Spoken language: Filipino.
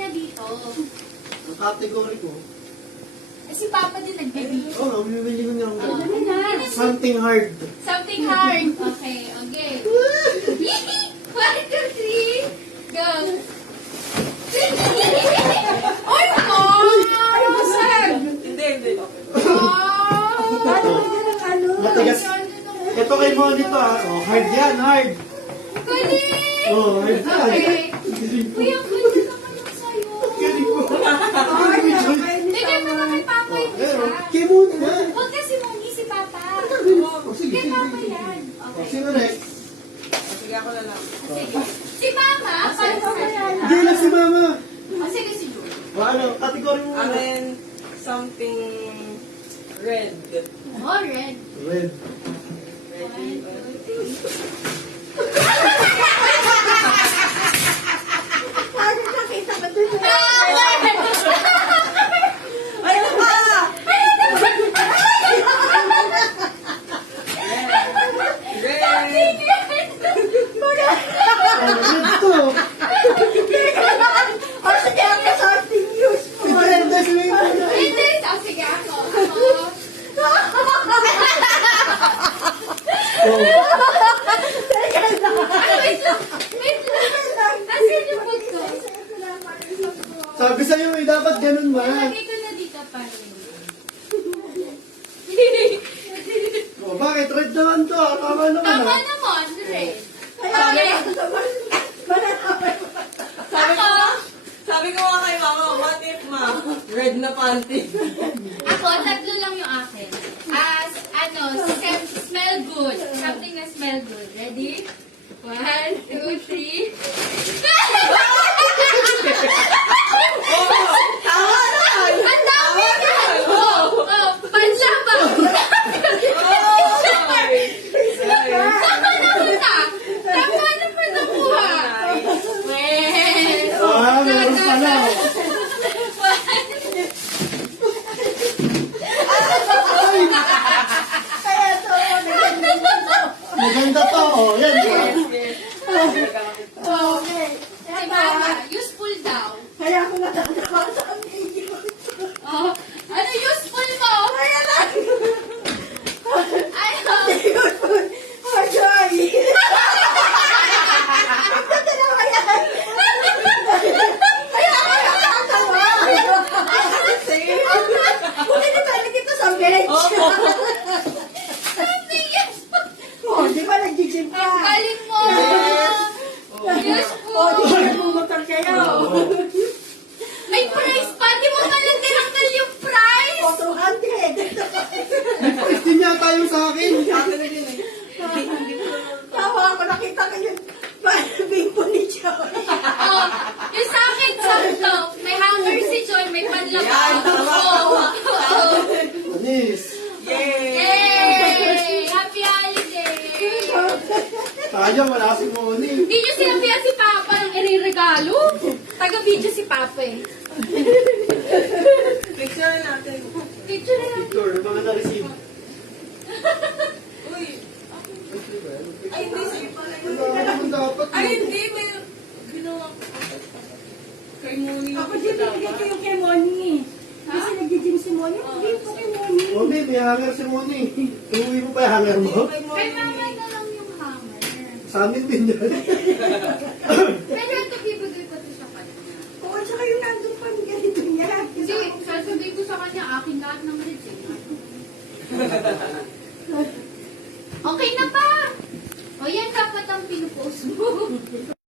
niya dito? Ang category ko. Eh, si Papa din nagbibigay. Oo, bibili ko niya ang Ano na? something hard. Something hard. Okay, okay. 1, 2, 3, go. Oy, Ay, basag! Hindi. Ano ng ano? Matigas. Ito kay mo dito ah. Oh, hard yan, hard. Galing! Oh, hard yan. Okay. Kuya, pwede naman yung sa'yo. Galing mo. Ay, Bigay mo na kay Papa yung Pero, isa. kay muna na. Huwag kasi mong si Papa. Oh, sige, Kay sige, Papa sige. yan. Oh, Okay. sino next? Sige, ako na lang. Sige. Si Mama, paano sa'yo? Hindi lang si Mama. Sige, si Julie. O ano, category mo. Akin, something red. Oh, red. Red. Ready? 1, 2, 3. Parang nakita ko dun. Ay, ano ba? Red. Ano, red to. O, sige, ako something useful. Si Brenda, si Brenda. Hindi. Sige, ako. Oh. Wait lang. Nasaan yung bag ko? Sabi sa'yo eh, dapat ganun ba? Lagay ko na dito pa rin. Oh, bakit? Red naman to. Tama naman Tama ah. naman, red. Kaya ako naman, mananapay mo. Sabi ko nga kay mama, what if ma? Red na panty. Ako, tatlo lang yung akin. As, smell good. Something na smell good. Ready? 1, 2, 3. Tama naman! Ang dami na! Oh, pansaba! Tama naman na! Tama naman nakuha! Well, Ah, meron pala. Kaya ito, Maganda to. Oh, yan. okay. si Mama, useful daw. Kaya ako natatawa sa video. Oh, ano useful mo? Kaya lang. Ano? Useful. Oh, joy. Natatawa yan. Kaya ako natatawa. Buti na tayo dito sa bench. Something useful. Oh, di ba nag-gym ka? Ang galing mo! Oh, di Useful! ba nagmumotor kayo? May prize pa! Di mo pala tinanggal yung prize! Oh, 200. Hindi niya tayo sa akin. Sabi na din eh. Tawa ako, nakita ko yung bimpo ni Joy. Oh, yung sa akin, sakto. May hanger si Joy, may panlaba. Yan, tama. Oh. Anis. Yay! Yay! Happy holiday! Sayang, wala si Moni. Hindi niyo sinabihan si Papa ng iniregalo. Taga-video si Papa eh. Picture natin. Picture na lang. Victor, mga na-receive. Uy! Ay, hindi sa'yo pala yun. Wala naman dapat. Ay, hindi. May ginawa ko. Kay Moni. Ako din, bibigyan ko yung kay Moni. Kasi nag-gym si Moni. Hindi po kay Moni. Moni, may hanger si Moni. Iuwi mo pa yung hanger mo? Kay Mama na lang yung hanger. Sa amin din yan. Pero ito, bibigay ko to sa kanya. Oo, tsaka yung nandun pa ng ganito niya. Hindi, sasabihin ko sa kanya, akin lahat ng reds eh. Okay na ba? O yan dapat ang pinupost mo.